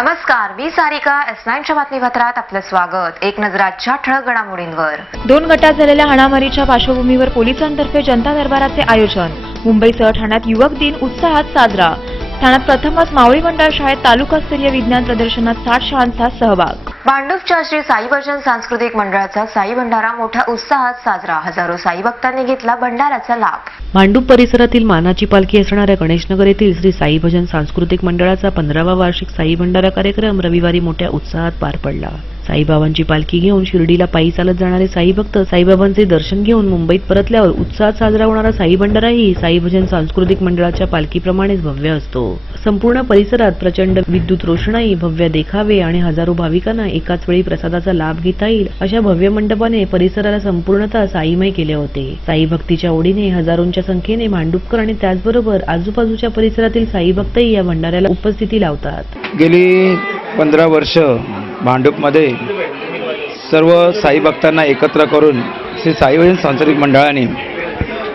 नमस्कार, मी सारिका. S9च्या बातमीपत्रात आपलं स्वागत. एक नजर आजच्या ठळक घडामोडींवर. 2 गटात झालेल्या हाणामारीच्या पार्श्वभूमीवर पोलिसांतर्फे जनता दरबाराचे आयोजन. मुंबईसह ठाण्यात युवक दिन उत्साहात साजरा. ठाण्यात प्रथमच मावळी मंडळ शाळेत तालुकास्तरीय विज्ञान प्रदर्शनात 60 शाळांचा सहभाग. भांडूपच्या श्री साई भजन सांस्कृतिक मंडळाचा साई भंडारा मोठ्या उत्साहात साजरा. हजारो साई भक्तांनी घेतला भंडाऱ्याचा लाभ. भांडूप परिसरातील मानाची पालखी असणाऱ्या गणेशनगर येथील श्री साई भजन सांस्कृतिक मंडळाचा 15वा वार्षिक साई भंडारा कार्यक्रम रविवारी मोठ्या उत्साहात पार पडला. साईबाबांची पालखी घेऊन शिर्डीला पायी चालत जाणारे साई भक्त साईबाबांचे दर्शन घेऊन मुंबईत परतल्यावर उत्साहात साजरा होणारा साई भंडाराही साई भजन सांस्कृतिक मंडळाच्या पालखीप्रमाणेच भव्य असतो. संपूर्ण परिसरात प्रचंड विद्युत रोषणाई, भव्य देखावे आणि हजारो भाविकांना एकाच वेळी प्रसादाचा लाभ घेता येईल अशा भव्य मंडपाने परिसराला संपूर्णतः साईमय केले होते. साई भक्तीच्या ओढीने हजारोंच्या संख्येने भांडूपकर आणि त्याचबरोबर आजूबाजूच्या परिसरातील साई भक्तही या भंडाऱ्याला उपस्थिती लावतात. गेली 15 वर्ष भांडूपमध्ये सर्व साई भक्तांना एकत्र करून श्री साई भजन सांस्कृतिक मंडळाने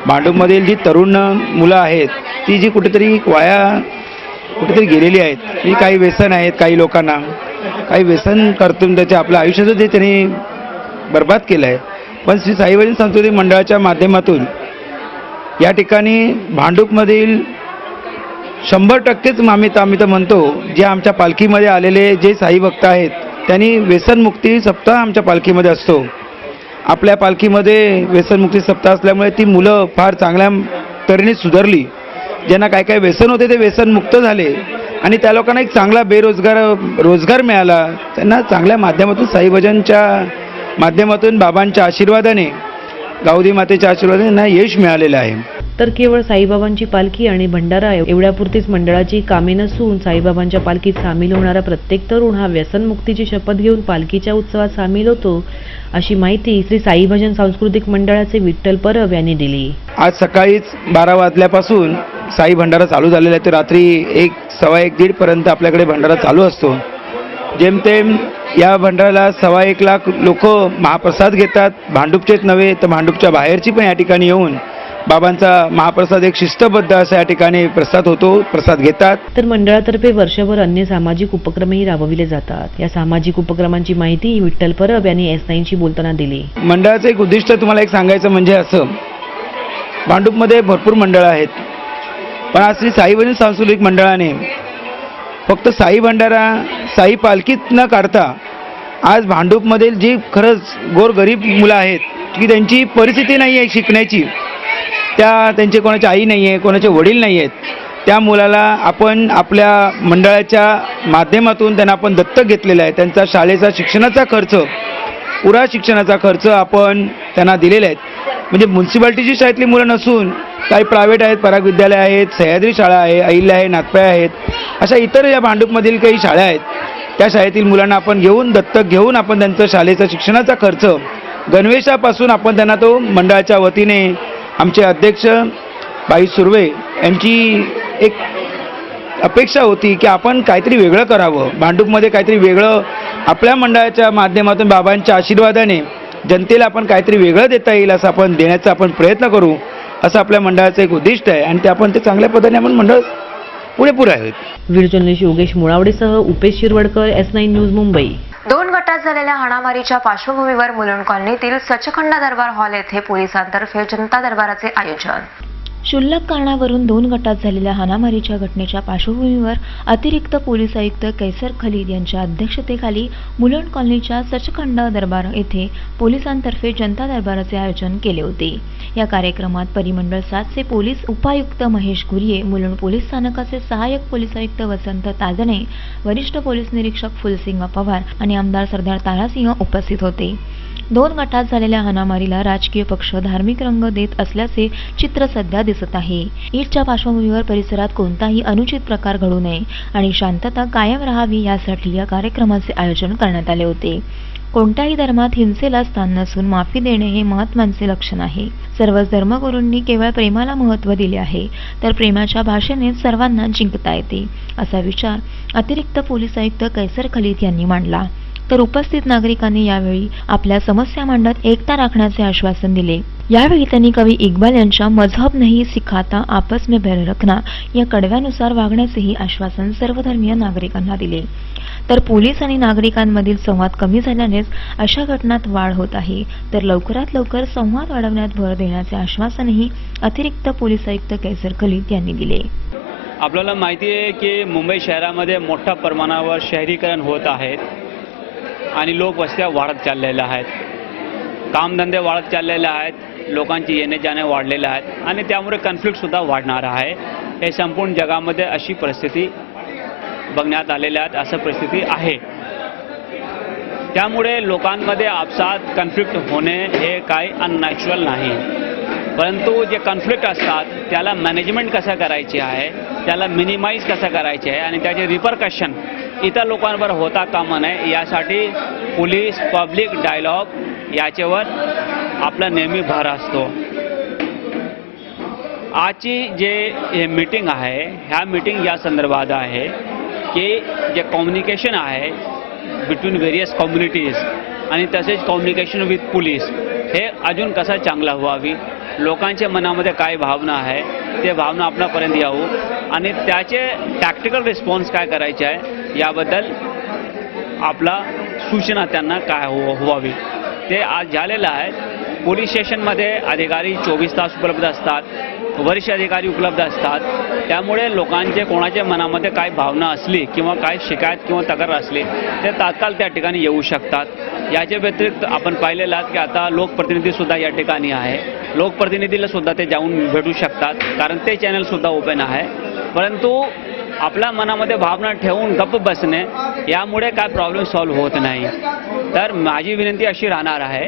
भांडूपमधील जी तरुण मुलं आहेत ती जी कुठेतरी कुठेतरी गेलेली आहेत, ही काही व्यसन आहेत, काही लोकांना काही व्यसन करतून त्याचे आपलं आयुष्याचं ते त्यांनी बर्बाद केलं आहे. पण श्री साई भजन सांस्कृतिक मंडळाच्या माध्यमातून या ठिकाणी भांडूपमधील 100%च आम्ही तर म्हणतो जे आमच्या पालखीमध्ये आलेले जे साई भक्त आहेत त्यांनी व्यसनमुक्ती सप्ताह आमच्या पालखीमध्ये असतो. आपल्या पालखीमध्ये व्यसनमुक्ती सप्ताह असल्यामुळे ती मुलं फार चांगल्या तऱ्हेने सुधारली. ज्यांना काय काय व्यसन होते ते व्यसनमुक्त झाले आणि त्या लोकांना एक चांगला रोजगार मिळाला. त्यांना चांगल्या माध्यमातून साई भजनच्या माध्यमातून बाबांच्या आशीर्वादाने, गावदी मातेच्या आशीर्वादाने त्यांना यश मिळालेलं आहे. तर केवळ साईबाबांची पालखी आणि भंडारा एवढ्यापुरतीच मंडळाची कामे नसून साईबाबांच्या पालखीत सामील होणारा प्रत्येक तरुण हा व्यसनमुक्तीची शपथ घेऊन पालखीच्या उत्सवात सामील होतो, अशी माहिती श्री साई भजन सांस्कृतिक मंडळाचे विठ्ठल परब यांनी दिली. आज सकाळीच 12 वाजल्यापासून साई भंडारा चालू झालेला आहे. तर रात्री 1, सव्वा 1, 1:30 पर्यंत आपल्याकडे भंडारा चालू असतो. जेमतेम या भंडाराला 1.25 लाख लोक महाप्रसाद घेतात. भांडूपचेच नव्हे तर भांडूपच्या बाहेरची पण या ठिकाणी येऊन बाबांचा महाप्रसाद एक शिस्तबद्ध असा या ठिकाणी प्रसाद घेतात. तर मंडळातर्फे वर्षभर अन्य सामाजिक उपक्रमही राबविले जातात. या सामाजिक उपक्रमांची माहिती विठ्ठल परब यांनी S9शी बोलताना दिली. मंडळाचं एक उद्दिष्ट तुम्हाला एक सांगायचं म्हणजे असं, भांडूपमध्ये भरपूर मंडळं आहेत, पण आज श्री साई भजन सांस्कृतिक मंडळाने फक्त साई भंडारा, साई पालखीत न काढता आज भांडूपमधील जी खरंच गोरगरीब मुलं आहेत की त्यांची परिस्थिती नाही आहे शिकण्याची, त्यांचे कोणाची आई नाही आहे, कोणाचे वडील नाही आहेत, त्या मुलाला आपण आपल्या मंडळाच्या माध्यमातून त्यांना आपण दत्तक घेतलेला आहे. त्यांचा शाळेचा शिक्षणाचा खर्च, पुरा शिक्षणाचा खर्च आपण त्यांना दिलेला आहे. म्हणजे म्युन्सिपाल्टीची शाळेतली मुलं नसून काही प्रायव्हेट आहेत, पराग विद्यालय आहेत, सह्याद्री शाळा आहे, अहिल्या आहे, नाथपाय आहेत, अशा इतर या भांडूपमधील काही शाळा आहेत. त्या शाळेतील मुलांना आपण दत्तक घेऊन आपण त्यांचं शाळेचा शिक्षणाचा खर्च गणवेशापासून आपण त्यांना तो मंडळाच्या वतीने आमचे अध्यक्ष बाई सुर्वे यांची एक अपेक्षा होती की आपण काहीतरी वेगळं करावं, भांडूपमध्ये काहीतरी वेगळं आपल्या मंडळाच्या माध्यमातून बाबांच्या आशीर्वादाने जनतेला आपण काहीतरी वेगळं देता येईल असं आपण देण्याचा आपण प्रयत्न करू, असं आपल्या मंडळाचं एक उद्दिष्ट आहे आणि ते चांगल्या पद्धतीने आपण मंडळ पुढे आहेत. व्हिडिओ जर्नलिस्ट योगेश मुळावडेसह उपेश शिरवडकर, S9 न्यूज, मुंबई. 2 गटात झालेल्या हाणामारीच्या पार्श्वभूमीवर मुलुंड कॉलनीतील सचखंड दरबार हॉल येथे पोलिसांतर्फे जनता दरबाराचे आयोजन. क्षुल्लक कारणावरून 2 गटात झालेल्या हाणामारीच्या घटनेच्या पार्श्वभूमीवर अतिरिक्त पोलीस आयुक्त कैसर खलीद यांच्या अध्यक्षतेखाली मुलुंड कॉलनीच्या सचखंड दरबार येथे पोलिसांतर्फे जनता दरबाराचे आयोजन केले होते. या कार्यक्रमात परिमंडळ 7चे पोलीस उपायुक्त महेश गुरिये, मुलुंड पोलीस स्थानकाचे सहाय्यक पोलीस आयुक्त वसंत ताजणे, वरिष्ठ पोलीस निरीक्षक फुलसिंग पवार आणि आमदार सरदार तारासिंह उपस्थित होते. 2 गटात झालेल्या हाणामारीला राजकीय पक्ष धार्मिक रंग देत असल्याचे चित्र सध्या दिसत आहे. ईदच्या पार्श्वभूमीवर परिसरात कोणताही अनुचित प्रकार घडू नये आणि शांतता कायम राहावी यासाठी या कार्यक्रमाचे आयोजन करण्यात आले होते. कोणत्याही धर्मात हिंसेला स्थान नसून माफी देणे हे महात्म्यांचे लक्षण आहे. सर्वच धर्मगुरूंनी केवळ प्रेमाला महत्त्व दिले आहे, तर प्रेमाच्या भाषेने सर्वांना जिंकता येते, असा विचार अतिरिक्त पोलीस आयुक्त कैसर खलीद यांनी मांडला. तर उपस्थित नागरिकांनी यावेळी आपल्या समस्या मांडत एकता राखण्याचे आश्वासन दिले. यावेळी त्यांनी कवी इक्बाल यांच्या मजहब नहीं सिखाता आपस में बैर रखना या कडव्यानुसार वागण्याचेही आश्वासन सर्वधर्मीय नागरिकांना दिले. तर पोलीस आणि नागरिकांमधील संवाद कमी झाल्यानेच अशा घटनांत वाढ होत आहे. तर लवकरात लवकर संवाद वाढवण्यात भर देण्याचे आश्वासनही अतिरिक्त पोलीस आयुक्त कैसर खलीद यांनी दिले. आपल्याला माहिती आहे की मुंबई शहरामध्ये मोठ्या प्रमाणावर शहरीकरण होत आहेत आणि लोकवस्त्या वाढत चाललेल्या आहेत, कामधंदे वाढत चाललेले आहेत, लोकांची येणे जाणे वाढलेले आहेत आणि त्यामुळे कॉन्फ्लिक्टसुद्धा वाढणार आहे. हे संपूर्ण जगामध्ये अशी परिस्थिती बघण्यात आलेल्या आहेत, असं परिस्थिती आहे. त्यामुळे लोकांमध्ये आपसात कॉन्फ्लिक्ट होणे हे काही अननॅचरल नाही, परंतु जे कॉन्फ्लिक्ट असतात त्याला मॅनेजमेंट कसं करायचे आहे, त्याला मिनिमाइज कसं करायचे आहे आणि त्याचे रिपरकशन इतर लोकांवर होता कामा नये यासाठी पोलीस पब्लिक डायलॉग याच्यावर आपला नेहमी भर असतो. आजची जे मीटिंग आहे ह्या मीटिंग या संदर्भात आहे की जे कम्युनिकेशन आहे बिटवीन व्हेरियस कम्युनिटीज आणि तसेच कम्युनिकेशन विथ पोलीस हे अजून कसं चांगलं व्हावी, लोकांच्या मनामध्ये काय भावना आहे ते भावना आपणापर्यंत यावं आणि त्याचे टॅक्टिकल रिस्पॉन्स काय करायचे आहे याबद्दल आपला सूचना त्यांना काय व्हावी ते आज झालेलं आहे. पोलीस स्टेशनमध्ये अधिकारी 24 तास उपलब्ध असतात, वरिष्ठ अधिकारी उपलब्ध असतात. त्यामुळे लोकांचे कोणाच्या मनामध्ये काय भावना असली किंवा काय शिकायत किंवा तक्रार असली ते तात्काळ त्या ठिकाणी येऊ शकतात. याच्या व्यतिरिक्त आपण पाहिलेलं आहे की आता लोकप्रतिनिधीसुद्धा या ठिकाणी आहे, लोकप्रतिनिधीला सुद्धा ते जाऊन भेटू शकतात कारण ते चॅनलसुद्धा ओपन आहे. परंतु आपल्या मनामध्ये भावना ठेवून गप्प बसणे यामुळे काय प्रॉब्लेम सॉल्व्ह होत नाही. तर माझी विनंती अशी राहणार आहे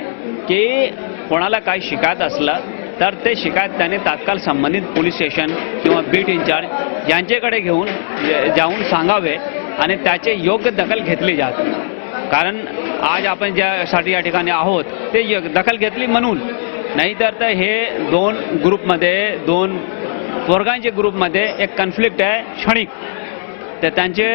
की कोणाला काही शिकायत असलं तर ते शिकायत त्याने तात्काळ संबंधित पोलीस स्टेशन किंवा बीट इंचार्ज यांच्याकडे जाऊन सांगावे आणि त्याचे योग्य दखल घेतली जाते. कारण आज आपण ज्यासाठी या ठिकाणी आहोत ते दखल घेतली म्हणून, नाहीतर हे दोन वर्गांच्या ग्रुपमध्ये एक कॉन्फ्लिक्ट आहे क्षणिक, तर त्यांचे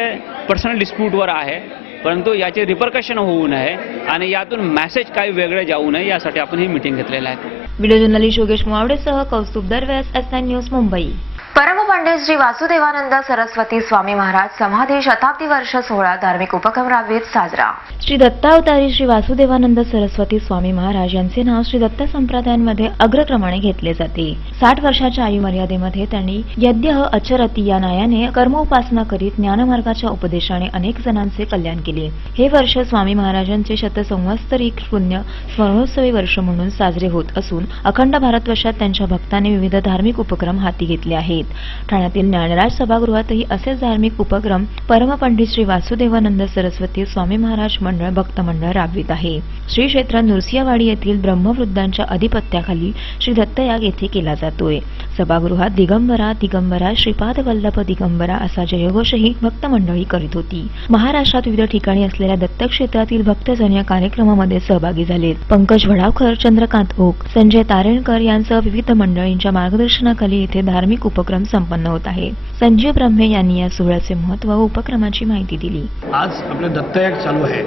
पर्सनल डिस्प्यूटवर आहे. परंतु याचे रिपरकशन होऊ नये आणि यातून मेसेज काही वेगळे जाऊ नये यासाठी आपण ही मीटिंग घेतलेली आहे. व्हिडिओ जर्नलिस्ट योगेश मोवाडेसह कौस्तुभ दरव्यास, S9 न्यूज, मुंबई. परमपंडित श्री वासुदेवानंद सरस्वती स्वामी महाराज समाधी शताब्दी वर्ष सोहळा धार्मिक उपक्रम राबवित साजरा. श्री दत्तावतारी श्री वासुदेवानंद सरस्वती स्वामी महाराज यांचे नाव श्री दत्त संप्रदायांमध्ये अग्रक्रमाने घेतले जाते. 60 वर्षाच्या आयुमर्यादेमध्ये त्यांनी यद्य अचरती या नायाने कर्मोपासना करीत ज्ञानमार्गाच्या उपदेशाने अनेक जणांचे कल्याण केले. हे वर्ष स्वामी महाराजांचे शतसंवत्सरिक पुण्य स्मरणोत्सवी वर्ष म्हणून साजरे होत असून अखंड भारतवर्षात त्यांच्या भक्तांनी विविध धार्मिक उपक्रम हाती घेतले आहेत. ठाण्यातील ज्ञानराज सभागृहातही असेच धार्मिक उपक्रम परमपंडित श्री वासुदेवानंद सरस्वती स्वामी महाराज मंडळ भक्त मंडळ राबवित आहे. श्री क्षेत्र नुरसियावाडी येथील ब्रह्मवृद्धांच्या अधिपत्याखाली श्री दत्तयाग येथे केला जातोय. सभागृहात दिगंबरा दिगंबरा श्रीपाद वल्लभ दिगंबरा असा जयघोषही भक्त मंडळी करीत होती. महाराष्ट्रात विविध ठिकाणी असलेल्या दत्त क्षेत्रातील भक्तजन या कार्यक्रमामध्ये सहभागी झालेत. पंकज वडावकर, चंद्रकांत ओक, संजय तारेणकर यांसह विविध मंडळींच्या मार्गदर्शनाखाली येथे धार्मिक उपक्रम संपन्न होत आहे. संजीव ब्रह्मे यांनी या सोहळ्याचे महत्त्व व उपक्रमाची माहिती दिली. आज आपले दत्तयाग चालू आहे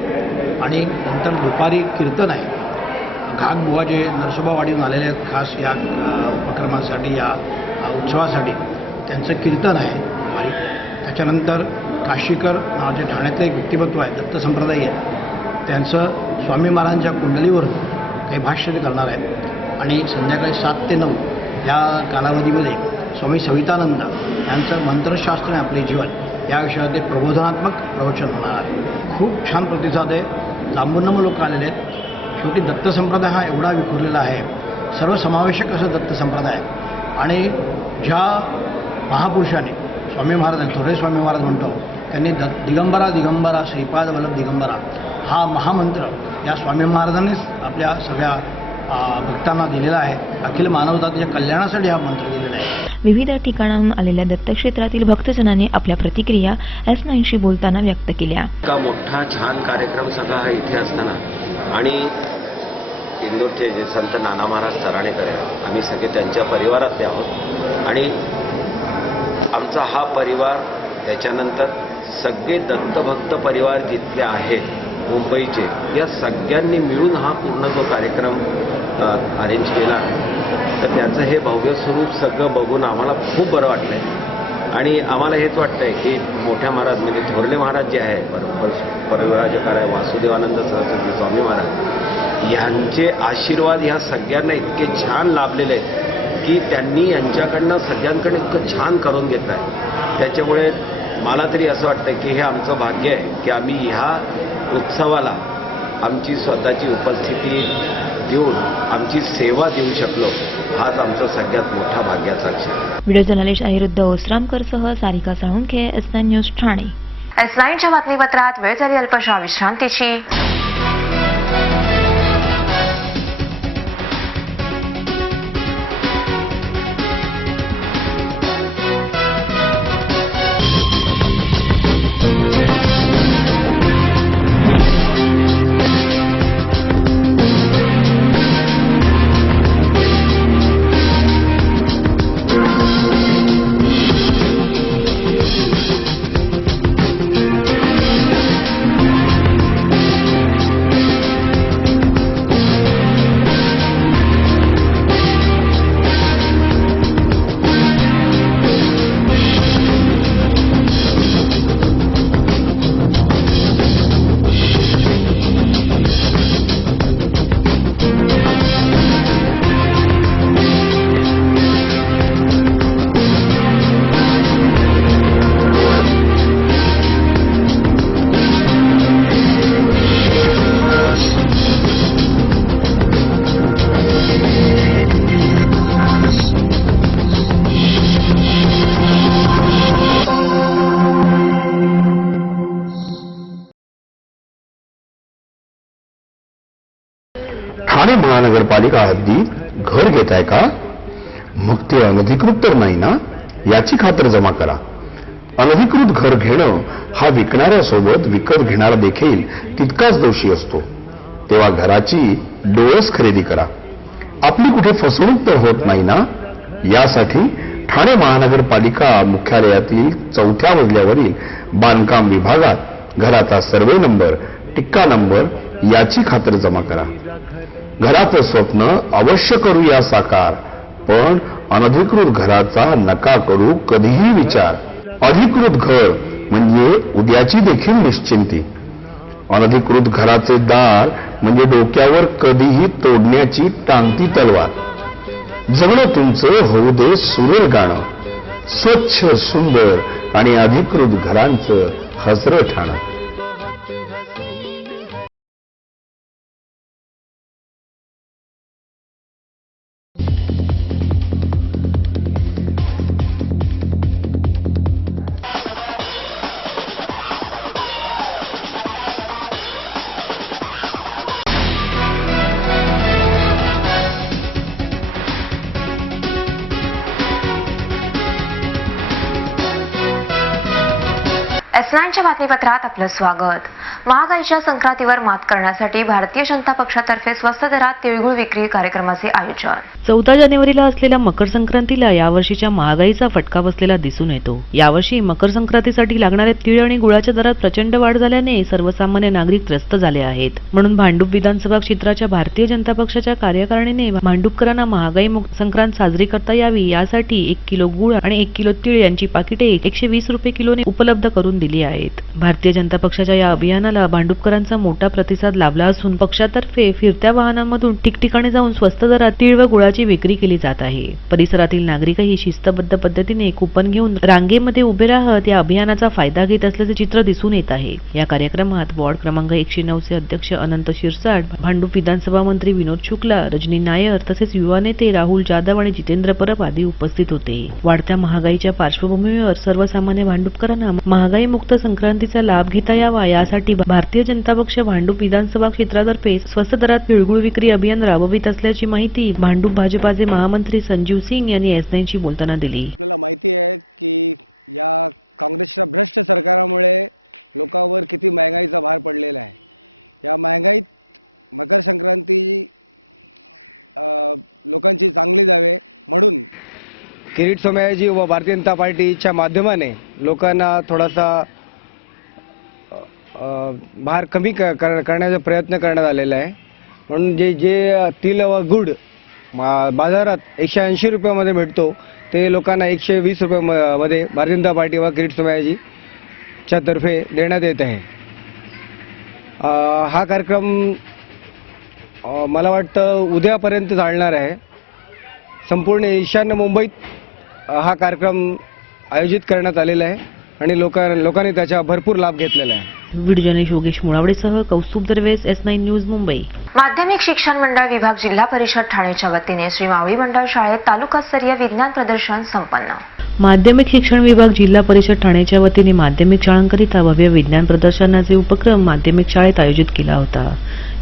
आणि नंतर दुपारी कीर्तन आहे. घागबुवा जे नरसोबावाडीहून आलेले आहेत खास या उपक्रमासाठी, या उत्सवासाठी, त्यांचं कीर्तन आहे दुपारी. त्याच्यानंतर काशीकर नावाचे ठाण्यातलं एक व्यक्तिमत्व आहे, दत्त संप्रदायी आहे, त्यांचं स्वामी महाराजांच्या कुंडलीवरून काही भाष्य ते करणार आहेत. आणि संध्याकाळी 7 ते 9 या कालावधीमध्ये स्वामी सवितानंद यांचं मंत्रशास्त्र आणि आपले जीवन या विषयावर ते प्रबोधनात्मक प्रवचन होणार आहे. खूप छान प्रतिसाद आहे, लांबून लोक आलेले आहेत. शेवटी दत्त संप्रदाय हा एवढा विखुरलेला आहे, सर्वसमावेशक असं दत्त संप्रदाय. आणि ज्या महापुरुषाने स्वामी महाराजांनी, थोडे स्वामी महाराज म्हणतो, त्यांनी दिगंबरा दिगंबरा श्रीपाद वल्लभ दिगंबरा हा महामंत्र या स्वामी महाराजांनीच आपल्या सगळ्या भक्तांना दिलेला आहे. अखिल मानवताच्या कल्याणासाठी हा मंत्र दिलेला आहे. विविध ठिकाणाहून आलेल्या दत्तक्षेत्रातील भक्तजनांनी आपल्या प्रतिक्रिया S9शी बोलताना व्यक्त केल्या. इतका मोठा छान कार्यक्रम सगळा हा इथे असताना आणि इंदूरचे जे संत नाना महाराज तराणेकर आहेत, आम्ही सगळे त्यांच्या परिवारातले आहोत आणि आमचा हा परिवार, त्याच्यानंतर सगळे दत्तभक्त परिवार जिथले आहेत मुंबईचे या सगळ्यांनी मिळून हा पूर्ण जो कार्यक्रम अरेंज केला, तर त्याचं हे भव्य स्वरूप सगळं बघून आम्हाला खूप बरं वाटलंय. आणि आम्हाला हेच वाटतंय की मोठ्या महाराज म्हणजे थोरले महाराज जे आहे, परिव्राजक आहे वासुदेवानंद सरस्वती स्वामी महाराज, यांचे आशीर्वाद ह्या सगळ्यांना इतके छान लाभलेले आहेत की त्यांनी यांच्याकडनं सगळ्यांकडे इतकं छान करून घेतलं आहे. त्याच्यामुळे मला तरी असं वाटतं की हे आमचं भाग्य आहे की आम्ही ह्या उत्सवाला आमची स्वतःची उपस्थिती देऊन आमची सेवा देऊ शकलो, हाच आमचा सगळ्यात मोठा भाग्याचा क्षण. व्हिडिओ जर्नलिस्ट अनिरुद्ध ओसरामकरसह सारिका साळुंखे, S9 न्यूज ठाणे. S9च्या बातमीपत्रात वेळ झाली अल्पशा विश्रांतीची. ठाणे महानगरपालिका हद्दीत घर घेताय का? मग ते अनधिकृत तर नाही ना, याची खात्र जमा करा. अनधिकृत घर घेणं हा विकणाऱ्यासोबत विकत घेणारा देखील तितकाच दोषी असतो. तेव्हा घराची डोळस खरेदी करा. आपली कुठे फसवणूक तर होत नाही ना, यासाठी ठाणे महानगरपालिका मुख्यालयातील 4थ्या मजल्यावरील बांधकाम विभागात घराचा सर्वे नंबर, टिक्का नंबर याची खात्र जमा करा. घराचं स्वप्न अवश्य करूया साकार, पण अनधिकृत घराचा नका करू कधीही विचार. अधिकृत घर म्हणजे उद्याची देखील निश्चिंती. अनधिकृत घराचे दार म्हणजे डोक्यावर कधीही तोडण्याची टांगती तलवार. जगणं तुमचं होऊ दे सुरेल गाणं, स्वच्छ सुंदर आणि अधिकृत घरांचं हसरं ठाणं. S9च्या बातमीपत्रात आपलं स्वागत. महागाईच्या संक्रांतीवर मात करण्यासाठी भारतीय जनता पक्षातर्फे स्वस्त दरात तिळगुळ विक्री कार्यक्रमाचे आयोजन. 14 जानेवारीला असलेल्या मकर संक्रांतीला यावर्षीच्या महागाईचा फटका बसलेला दिसून येतो. यावर्षी मकर संक्रांतीसाठी लागणाऱ्या तीळ आणि गुळाच्या दरात प्रचंड वाढ झाल्याने सर्वसामान्य नागरिक त्रस्त झाले आहेत. म्हणून भांडूप विधानसभा क्षेत्राच्या भारतीय जनता पक्षाच्या कार्यकारिणीने भांडूपकरांना महागाई मुक्त संक्रांत साजरी करता यावी यासाठी 1 किलो गुळ आणि 1 किलो तीळ यांची पाकिटे 120 रुपये किलोने उपलब्ध करून दिली आहेत. भारतीय जनता पक्षाच्या या अभियानाला भांडूपकरांचा मोठा प्रतिसाद लाभला असून पक्षातर्फे फिरत्या वाहनांमधून ठिकठिकाणी जाऊन स्वस्त दरात तीळ व गुळाची विक्री केली जात आहे. परिसरातील नागरिकही शिस्तबद्ध पद्धतीने कुपन घेऊन रांगेमध्ये उभे राहत या अभियानाचा फायदा घेत असल्याचे चित्र दिसून येत आहे. या कार्यक्रमात वॉर्ड क्रमांक 109 चे अध्यक्ष अनंत शिरसाट, भांडूप विधानसभा मंत्री विनोद शुक्ला, रजनी नायर तसेच युवा नेते राहुल जाधव आणि जितेंद्र परब आदी उपस्थित होते. वाढत्या महागाईच्या पार्श्वभूमीवर सर्वसामान्य भांडूपकरांना महागाई मुक्त संक्रांतीचा लाभ घेता यावा यासाठी भारतीय जनता पक्ष भांडूप विधानसभा क्षेत्रातर्फे स्वस्त दरात तिळगुळ विक्री अभियान राबवित असल्याची माहिती भांडूप भाजपाचे महामंत्री संजीव सिंग यांनी S9शी बोलताना दिली. किरीट सोमयाजी व भारतीय जनता पार्टीच्या माध्यमाने लोकांना थोडासा भार कमी करण्याचा प्रयत्न करण्यात आलेला आहे. म्हणून जे तिल व गुड बाजारात 180 रुपयामध्ये मिळतो ते लोकांना 120 रुपयामध्ये भारतीय जनता पार्टी व किरीट सोमय्याजीच्या तर्फे देण्यात येत आहे. हा कार्यक्रम मला वाटतं उद्यापर्यंत चालणार आहे. संपूर्ण ईशान्य मुंबईत हा कार्यक्रम आयोजित करण्यात आलेला आहे आणि लोकांनी त्याचा भरपूर लाभ घेतलेला आहे. व्हिडिओ जर्नलिस्ट योगेश मुळावडेसह कौस्तुभ दरवेस, S9 न्यूज, मुंबई. माध्यमिक शिक्षण मंडळ विभाग जिल्हा परिषद ठाणेच्या वतीने श्री मावळी मंडळ शाळेत तालुकास्तरीय विज्ञान प्रदर्शन संपन्न. माध्यमिक शिक्षण विभाग जिल्हा परिषद ठाणेच्या वतीने माध्यमिक शाळांकरिता भव्य विज्ञान प्रदर्शनाचे उपक्रम माध्यमिक शाळेत आयोजित केला होता.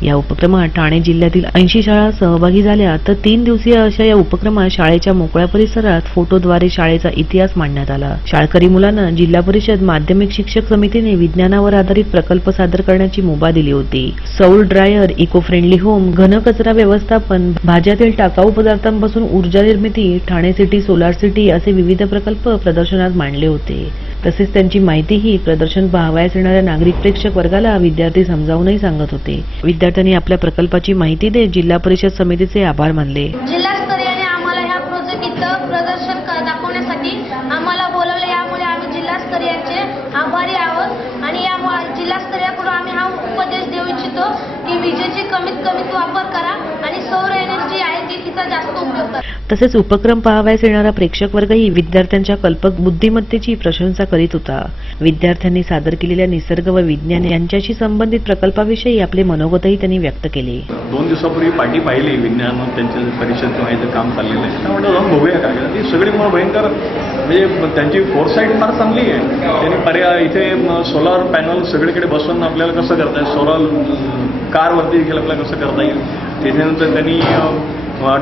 या उपक्रमात ठाणे जिल्ह्यातील 80 शाळा सहभागी झाल्या. तर 3 दिवसीय अशा या उपक्रमात शाळेच्या मोकळ्या परिसरात फोटोद्वारे शाळेचा इतिहास मांडण्यात आला. शाळकरी मुलांना जिल्हा परिषद माध्यमिक शिक्षक समितीने विज्ञानावर आधारित प्रकल्प सादर करण्याची मुभा दिली होती. सौर ड्रायर, इको फ्रेंडली होम, घन कचरा व्यवस्थापन, भाज्यातील टाकाऊ पदार्थांपासून ऊर्जा निर्मिती, ठाणे सिटी, सोलार सिटी असे विविध प्रकल्प प्रदर्शनात मांडले होते. तसेच त्यांची माहितीही प्रदर्शन पाहावयास येणाऱ्या नागरिक प्रेक्षक वर्गाला विद्यार्थी समजावूनही सांगत होते. विद्यार्थ्यांनी आपल्या प्रकल्पाची माहिती देत जिल्हा परिषद समितीचे आभार मानले. जिल्हास्तरीयाने आम्हाला ह्या प्रोजेक्टचं प्रदर्शन दाखवण्यासाठी आम्हाला बोलवले. यामुळे आम्ही जिल्हास्तरीयाचे आभारी आहोत आणि या जिल्हास्तरीयाकडून आम्ही हा उपदेश देऊ इच्छितो की विजेची कमीत कमी वापर करा आणि सौर एनर्जी आहे ती तिचा जास्त उपयोग करा. तसेच उपक्रम पाहावयास येणारा प्रेक्षक वर्गही विद्यार्थ्यांच्या कल्पक बुद्धिमत्तेची प्रशंसा करीत होता. विद्यार्थ्यांनी सादर केलेल्या निसर्ग व विज्ञान यांच्याशी संबंधित प्रकल्पाविषयी आपले मनोगतही त्यांनी व्यक्त केले. 2 दिवसापूर्वी पाठी पाहिली विज्ञान त्यांचे परिषद किंवा इथं काम चाललेलं आहे. त्यामुळे जाऊन बघूया काय ती सगळी मग भयंकर म्हणजे त्यांची फोरसाईट फार चांगली आहे. त्यांनी पर्याय इथे सोलार पॅनल सगळीकडे बसवून आपल्याला कसं करता येईल, सोलार कारवरती देखील आपल्याला कसं करता येईल. त्याच्यानंतर त्यांनी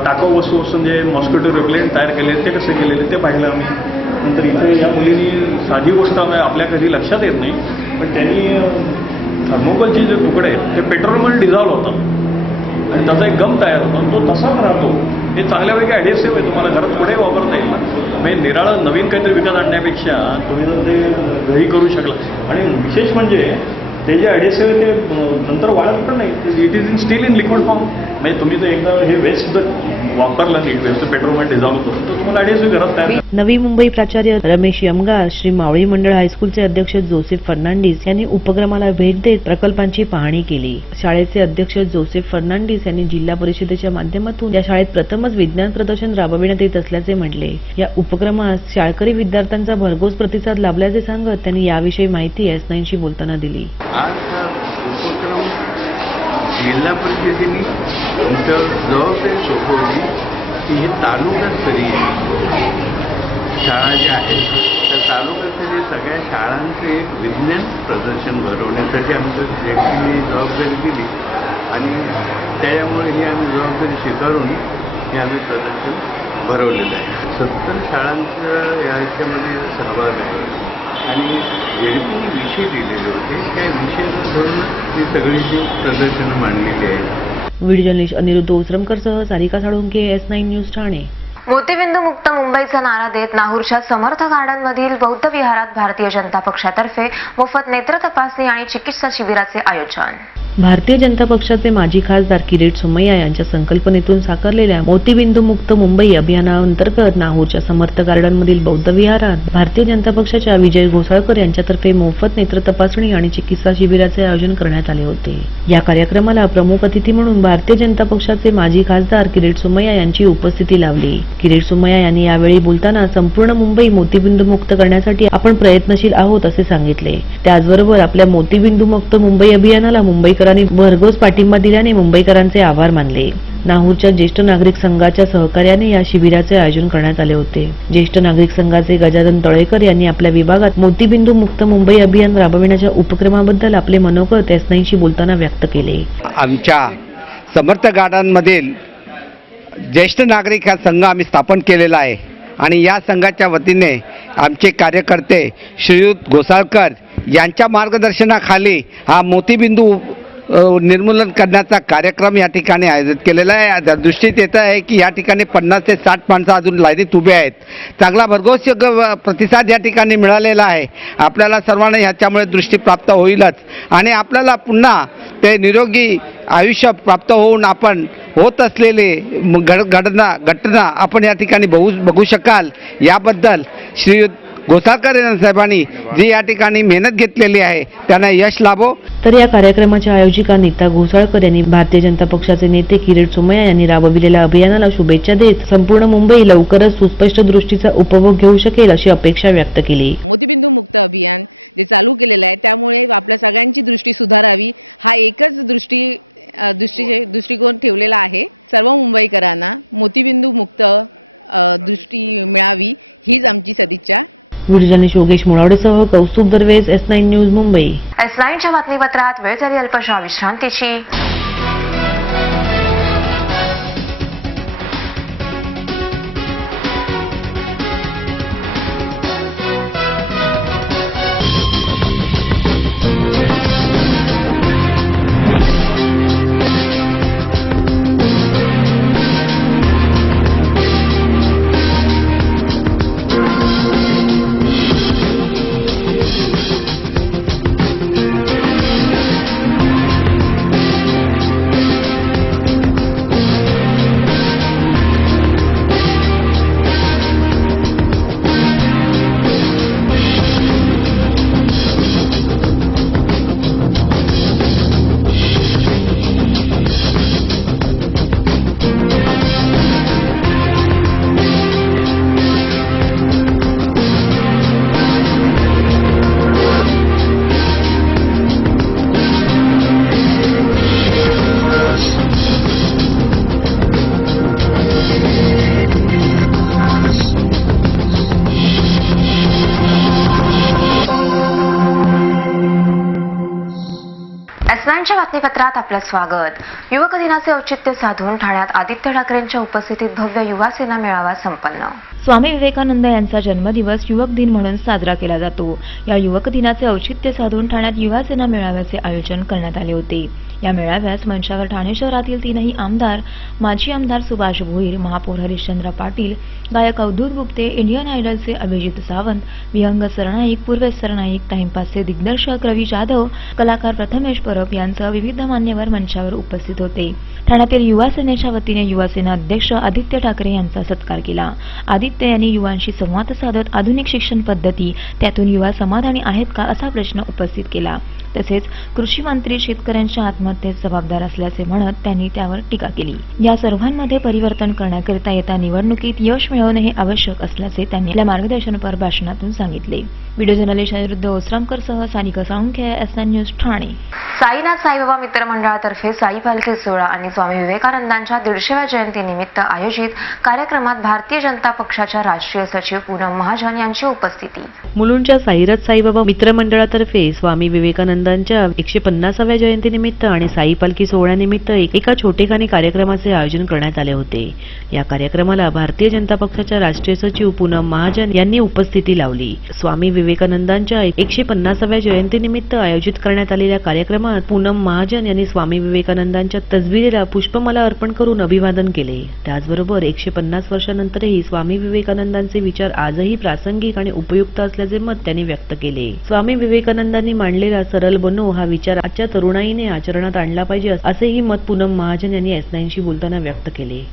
टाकाऊ वस्तूपासून जे मॉस्किटो रिपेलेंट तयार केले ते कसे केलेले ते पाहिलं आम्ही. नंतर इथे या मुलींनी साधी गोष्ट आपल्या कधी लक्षात येत नाही पण त्यांनी थर्मोकोलचे जे तुकडे आहेत ते पेट्रोलमध्ये डिझॉल्व्ह होतात आणि त्याचा एक गम तयार होतो तो तसाच राहतो. हे चांगल्यापैकी ॲडेसिव्ह आहे, तुम्हाला घरात पुढे वापरता येईल ना. म्हणजे निराळं नवीन काहीतरी विकत आणण्यापेक्षा तुम्ही जर ते घरी करू शकला. आणि विशेष म्हणजे ते जे ॲडेसिव्ह आहे ते नंतर वाढत पण नाही. It is in steel in liquid form. म्हणजे तुम्ही जर एकदा हे वेस्ट जर वापरलं नीट वेस्ट पेट्रोलमध्ये डिझॉल्व्ह होतो तर तुम्हाला ॲडेसिव्ह घरात तयार. नवी मुंबई प्राचार्य रमेश यमगार, श्री मावळी मंडळ हायस्कूलचे अध्यक्ष जोसेफ फर्नांडिस यांनी उपक्रमाला भेट देत प्रकल्पांची पाहणी केली. शाळेचे अध्यक्ष जोसेफ फर्नांडिस यांनी जिल्हा परिषदेच्या माध्यमातून या शाळेत प्रथमच विज्ञान प्रदर्शन राबविण्यात येत असल्याचे म्हटले. या उपक्रमास शाळकरी विद्यार्थ्यांचा भरघोस प्रतिसाद लाभल्याचे सांगत त्यांनी याविषयी माहिती S9शी बोलताना दिली. आज हा उपक्रम जिल्हा परिषदेने आमच्या जबाबदारी सोपवली की हे तालुकास्तरीय शाळा ज्या आहेत त्या तालुकास्तरीय सगळ्या शाळांचे एक विज्ञान प्रदर्शन भरवण्यासाठी आमच्या व्यक्तीने जबाबदारी दिली आणि त्यामुळे ही आम्ही जबाबदारी स्वीकारून हे आम्ही प्रदर्शन भरवलेलं आहे. 70 शाळांचा याच्यामध्ये सहभाग आहे आणि झेडपीने विषय दिलेले होते त्या विषयाला धरून ही सगळी जी प्रदर्शनं मांडलेली आहेत. व्हिडिओ जर्नलिस्ट अनिरुद्ध ओसरमकरसह सारिका साळुंके, S9 न्यूज, ठाणे. मोतीबिंदू मुक्त मुंबईचा नारा देत नाहूरच्या समर्थ गार्डनमधील बौद्ध विहारात भारतीय जनता पक्षातर्फे मोफत नेत्र तपासणी आणि चिकित्सा शिबिराचे आयोजन. भारतीय जनता पक्षाचे माजी खासदार किरीट सोमय्या यांच्या संकल्पनेतून साकारलेल्या मोतीबिंदू मुक्त मुंबई अभियानाअंतर्गत नाहूरच्या समर्थ गार्डनमधील बौद्ध विहारात भारतीय जनता पक्षाच्या विजय घोसाळकर यांच्यातर्फे मोफत नेत्र तपासणी आणि चिकित्सा शिबिराचे आयोजन करण्यात आले होते. या कार्यक्रमाला प्रमुख अतिथी म्हणून भारतीय जनता पक्षाचे माजी खासदार किरीट सोमय्या यांची उपस्थिती लाभली. किरीट सोमय्या यांनी यावेळी बोलताना संपूर्ण मुंबई मोतीबिंदू मुक्त करण्यासाठी आपण प्रयत्नशील आहोत असे सांगितले. त्याचबरोबर आपल्या मोतीबिंदू मुक्त मुंबई अभियानाला मुंबईकरांनी भरघोस पाठिंबा दिल्याने मुंबईकरांचे आभार मानले. नाहूरच्या ज्येष्ठ नागरिक संघाच्या सहकार्याने या शिबिराचे आयोजन करण्यात आले होते. ज्येष्ठ नागरिक संघाचे गजानन तळेकर यांनी आपल्या विभागात मोतीबिंदू मुक्त मुंबई अभियान राबविण्याच्या उपक्रमाबद्दल आपले मनोगत S9शी बोलताना व्यक्त केले. आमच्या समर्थ गार्डनमधील ज्येष्ठ नागरिक हा संघ आम्ही स्थापन केलेला आहे आणि या संघाच्या वतीने आमचे कार्यकर्ते श्रीयुत घोसाळकर यांच्या मार्गदर्शनाखाली हा मोतीबिंदू निर्मूलन करण्याचा कार्यक्रम या ठिकाणी आयोजित केलेला आहे. त्या दृष्टीत येतं आहे की या ठिकाणी 50 ते 60 माणसं अजून लाईनीत उभे आहेत. चांगला भरघोस प्रतिसाद या ठिकाणी मिळालेला आहे. आपल्याला सर्वांना ह्याच्यामुळे दृष्टी प्राप्त होईलच आणि आपल्याला पुन्हा ते निरोगी आयुष्य प्राप्त होऊन आपण होत असलेले घटना आपण या ठिकाणी बघू शकाल. याबद्दल श्री घोसाळकर साहेबांनी जी या ठिकाणी मेहनत घेतलेली आहे त्यांना यश लाभो. तर या कार्यक्रमाच्या आयोजिका नीता घोसाळकर यांनी भारतीय जनता पक्षाचे नेते किरीट सोमय्या यांनी राबविलेल्या अभियानाला शुभेच्छा देत संपूर्ण मुंबई लवकरच सुस्पष्ट दृष्टीचा उपभोग घेऊ शकेल अशी अपेक्षा व्यक्त केली. व्हिडिओ जर्नलिस्ट योगेश मुळावडेसह कौस्तुभ दरवेज, S9 न्यूज, मुंबई. S9च्या बातमीपत्रात वेळ झाली अल्पशा विश्रांतीची. S9च्या बातमीपत्रात आपलं स्वागत. युवक दिनाचे औचित्य साधून ठाण्यात आदित्य ठाकरेंच्या उपस्थितीत भव्य युवा सेना मेळावा संपन्न. स्वामी विवेकानंद यांचा जन्मदिवस युवक दिन म्हणून साजरा केला जातो. या युवक दिनाचे औचित्य साधून ठाण्यात युवा सेना मेळाव्याचे आयोजन करण्यात आले होते. या मेळाव्यास मंचावर ठाणे शहरातील 3ही आमदार, माजी आमदार सुभाष भोईर, महापौर हरिश्चंद्र पाटील, गायक अवधूत गुप्ते, इंडियन आयडलचे अभिजित सावंत, विहंग सरनाईक, पूर्वेश सरनाईक, टाइमपासचे दिग्दर्शक रवी जाधव, कलाकार प्रथमेश परब यांसह विविध मान्यवर मंचावर उपस्थित होते. ठाण्यातील युवा सेनेच्या वतीने युवा सेना अध्यक्ष आदित्य ठाकरे यांचा सत्कार केला. आदित्य यांनी युवांशी संवाद साधत आधुनिक शिक्षण पद्धती, त्यातून युवा समाधानी आहेत का असा प्रश्न उपस्थित केला. तसेच कृषी मंत्री शेतकऱ्यांच्या आत्महत्येस जबाबदार असल्याचे म्हणत त्यांनी त्यावर टीका केली. या सर्वांमध्ये परिवर्तन करण्याकरिता येत्या निवडणुकीत यश मिळवणे हे आवश्यक असल्याचे त्यांनी आपल्या मार्गदर्शनपर भाषणातून सांगितले. व्हिडिओ जर्नलिस्ट अनिरुद्ध ओसरामकरसह सानिका साळुंखे, S9 न्यूज, ठाणे. साईनाथ साईबाबा मित्र मंडळातर्फे साई पालखी सोहळा आणि स्वामी विवेकानंदांच्या 150व्या जयंतीनिमित्त आयोजित कार्यक्रमात भारतीय जनता पक्षाच्या राष्ट्रीय सचिव पूनम महाजन यांची उपस्थिती. मुलुंडच्या साईनाथ साईबाबा मित्र मंडळातर्फे स्वामी विवेकानंदांच्या 150व्या जयंतीनिमित्त आणि साई पालखी सोहळ्यानिमित्त एका छोटेखानी कार्यक्रमाचे आयोजन करण्यात आले होते. या कार्यक्रमाला भारतीय जनता पक्षाच्या राष्ट्रीय सचिव पूनम महाजन यांनी उपस्थिती लावली. स्वामी विवेकानंदांच्या 150व्या जयंतीनिमित्त आयोजित करण्यात आलेल्या कार्यक्रमात पूनम महाजन यांनी स्वामी विवेकानंदांच्या तसबिरीला पुष्पमाला अर्पण करून अभिवादन केले. त्याचबरोबर 150 वर्षांनंतरही स्वामी विवेकानंदांचे विचार आजही प्रासंगिक आणि उपयुक्त असल्याचे मत त्यांनी व्यक्त केले. स्वामी विवेकानंदांनी मांडलेला सरळ बनो हा विचार आजच्या तरुणाईने आचरणात आणला पाहिजे असेही मत पूनम महाजन यांनी S9शी बोलताना व्यक्त केले.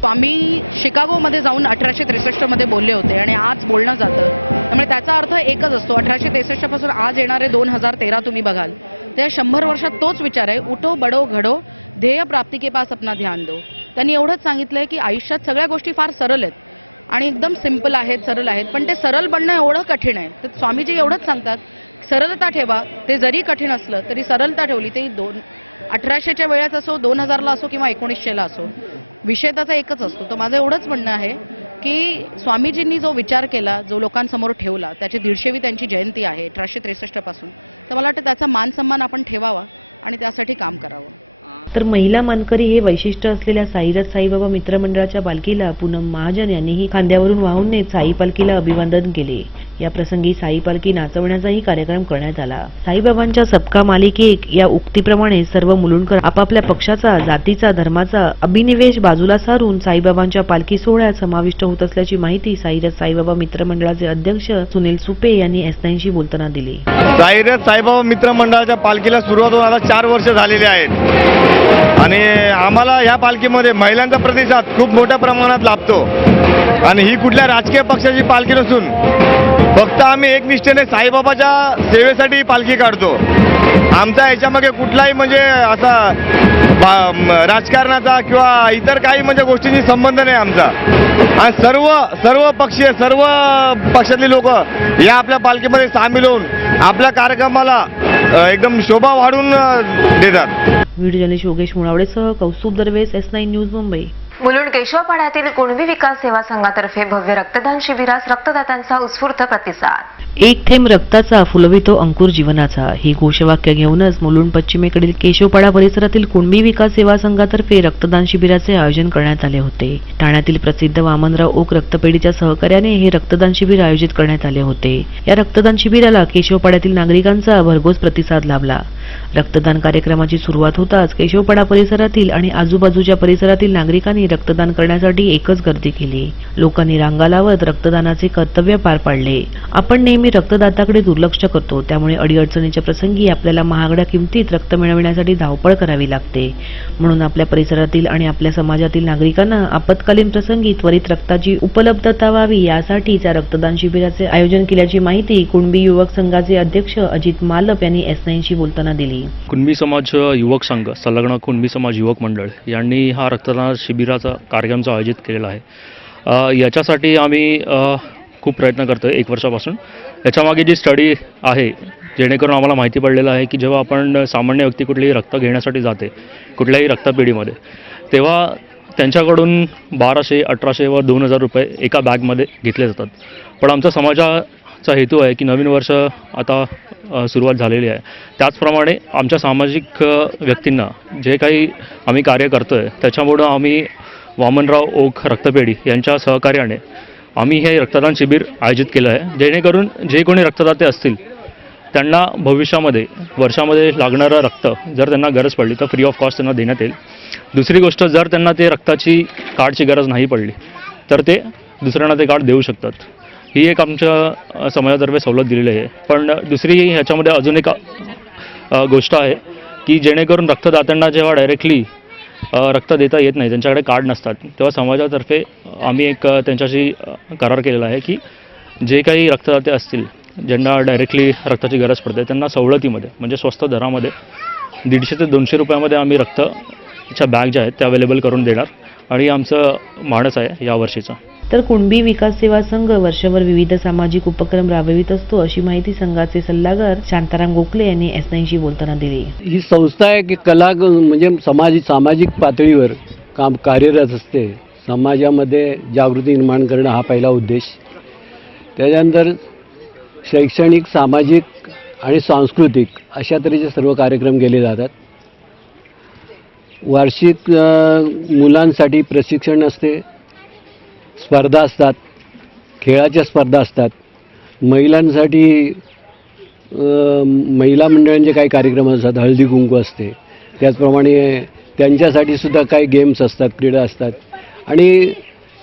तर महिला मानकरी हे वैशिष्ट्य असलेल्या साईनाथ साईबाबा मित्रमंडळाच्या पालखीला पूनम महाजन यांनीही खांद्यावरून वाहून नेत साई पालखीला अभिवादन केले. या प्रसंगी साई पालखी नाचवण्याचाही कार्यक्रम करण्यात आला. साईबाबांच्या सबका मालिक एक या उक्तीप्रमाणे सर्व मुलुंडकर आपापल्या पक्षाचा, जातीचा, धर्माचा अभिनिवेश बाजूला सारून साईबाबांच्या पालखी सोहळ्यात समाविष्ट होत असल्याची माहिती साईरथ साईबाबा मित्र मंडळाचे अध्यक्ष सुनील सुपे यांनी S9शी बोलताना दिली. साईरथ साईबाबा मित्र मंडळाच्या पालखीला सुरुवात होऊन आता 4 वर्ष झालेली आहेत आणि आम्हाला ह्या पालखीमध्ये महिलांचा प्रतिसाद खूप मोठ्या प्रमाणात लाभतो आणि ही कुठल्या राजकीय पक्षाची पालखी नसून फक्त आम्ही एकनिष्ठेने साईबाबाच्या सेवेसाठी ही पालखी काढतो. आमचा याच्यामागे कुठलाही म्हणजे असा राजकारणाचा किंवा इतर काही म्हणजे गोष्टींची संबंध नाही आमचा. आणि सर्व पक्षीय सर्व पक्षातली लोक या आपल्या पालखीमध्ये सामील होऊन आपल्या कार्यक्रमाला एकदम शोभा वाढवून देतात. व्हिडिओ जर्नलिस्ट योगेश मुळावडेसह कौस्तुभ दरवेस S9 न्यूज मुंबई. मुलुंड केशवपाड्यातील कुणबी विकास सेवा संघातर्फे भव्य रक्तदान शिबिरास रक्तदात्यांचा उत्स्फूर्त प्रतिसाद. एक थेंब रक्ताचा फुलवितो अंकुर जीवनाचा ही घोषवाक्य घेऊनच मुलुंड पश्चिमेकडील केशवपाडा परिसरातील कुणबी विकास सेवा संघातर्फे रक्तदान शिबिराचे आयोजन करण्यात आले होते. ठाण्यातील प्रसिद्ध वामनराव ओक रक्तपेढीच्या सहकार्याने हे रक्तदान शिबिर आयोजित करण्यात आले होते. या रक्तदान शिबिराला केशवपाड्यातील नागरिकांचा भरघोस प्रतिसाद लाभला. रक्तदान कार्यक्रमाची सुरुवात होताच केशवपाडा परिसरातील आणि आजूबाजूच्या परिसरातील नागरिकांनी रक्तदान करण्यासाठी एकच गर्दी केली. लोकांनी रांगा लावत रक्तदानाचे कर्तव्य पार पाडले. आपण नेहमी रक्तदात्याकडे दुर्लक्ष करतो, त्यामुळे अडीअडचणीच्या प्रसंगी आपल्याला महागड्या किमतीत रक्त मिळविण्यासाठी धावपळ करावी लागते. म्हणून आपल्या परिसरातील आणि आपल्या समाजातील नागरिकांना आपत्कालीन प्रसंगी त्वरित रक्ताची उपलब्धता व्हावी यासाठीच या रक्तदान शिबिराचे आयोजन केल्याची माहिती कुणबी युवक संघाचे अध्यक्ष अजित मालप यांनी S9शी बोलताना दिली. कुणबी समाज युवक संघ संलग्न कुणबी समाज युवक मंडळ यांनी हा रक्तदान शिबिराचा कार्यक्रमचा आयोजित केलेला आहे. याच्यासाठी आम्ही खूप प्रयत्न करतो 1 वर्षापासून. याच्यामागे जी स्टडी आहे जेणेकरून आम्हाला माहिती पडलेलं आहे की जेव्हा आपण सामान्य व्यक्ती कुठलीही रक्त घेण्यासाठी जाते कुठल्याही रक्तपेढीमध्ये तेव्हा त्यांच्याकडून 1200, 1800 व 2000 रुपये एका बॅगमध्ये घेतले जातात. पण आमचा समाजाचा हेतू आहे की नवीन वर्ष आता सुरुवात झालेली आहे, त्याचप्रमाणे आमच्या सामाजिक व्यक्तींना जे काही आम्ही कार्य करतो आहे त्याच्यामुळं आम्ही वामनराव ओक रक्तपेढी यांच्या सहकार्याने आम्ही हे रक्तदान शिबिर आयोजित केलं आहे. जेणेकरून जे कोणी रक्तदाते असतील त्यांना भविष्यामध्ये वर्षामध्ये लागणारं रक्त जर त्यांना गरज पडली तर फ्री ऑफ कॉस्ट त्यांना देण्यात येईल. दुसरी गोष्ट, जर त्यांना ते रक्ताची कार्डची गरज नाही पडली तर ते दुसऱ्यांना ते कार्ड देऊ शकतात. ही एक आमच्या समाजातर्फे सवलत दिलेली आहे. पण दुसरी ह्याच्यामध्ये अजून एक गोष्ट आहे की जेणेकरून रक्तदात्यांना जेव्हा डायरेक्टली रक्त देता येत नाही, त्यांच्याकडे कार्ड नसतात, तेव्हा समाजातर्फे आम्ही एक त्यांच्याशी करार केलेला आहे की जे काही रक्तदाते असतील ज्यांना डायरेक्टली रक्ताची गरज पडते त्यांना सवलतीमध्ये म्हणजे स्वस्त दरामध्ये 150 ते 200 रुपयामध्ये आम्ही रक्तच्या बॅग ज्या आहेत त्या अवेलेबल करून देणार आणि आमचं मानस आहे यावर्षीचा. तर कुणबी विकास सेवा संघ वर्षभर विविध सामाजिक उपक्रम राबवित असतो अशी माहिती संघाचे सल्लागार शांताराम गोखले यांनी S9शी बोलताना दिली. ही संस्था आहे की म्हणजे सामाजिक पातळीवर काम कार्यरत असते. समाजामध्ये जागृती निर्माण करणं हा पहिला उद्देश. त्याच्यानंतर शैक्षणिक, सामाजिक आणि सांस्कृतिक अशा तऱ्हेचे सर्व कार्यक्रम केले जातात. वार्षिक मुलांसाठी प्रशिक्षण असते, स्पर्धा असतात, खेळाच्या स्पर्धा असतात. महिलांसाठी महिला मंडळांचे काही कार्यक्रम असतात, हळदी कुंकू असते. त्याचप्रमाणे त्यांच्यासाठी सुद्धा काही गेम्स असतात, क्रीडा असतात आणि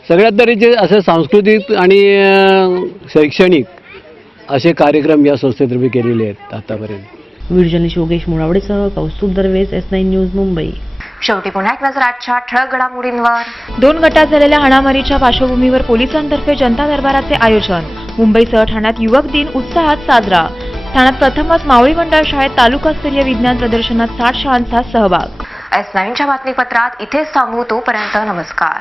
सगळ्यात तऱ्हेचे असे सांस्कृतिक आणि शैक्षणिक असे कार्यक्रम या संस्थेतर्फे केलेले आहेत आतापर्यंत. व्हिडिओ जर्नलिस्ट योगेश मुळावडेसह कौस्तुभ दरवेस S9 न्यूज मुंबई. शेवटी पुन्हा एक नजर आजच्या ठळक घडामोडींवर. 2 गटात झालेल्या हाणामारीच्या पार्श्वभूमीवर पोलिसांतर्फे जनता दरबाराचे आयोजन. मुंबईसह ठाण्यात युवक दिन उत्साहात साजरा. ठाण्यात प्रथमच मावळी मंडळ शाळेत तालुकास्तरीय विज्ञान प्रदर्शनात 60 शाळांचा सहभाग. S9च्या बातमीपत्रात इथेच थांबू. तोपर्यंत नमस्कार.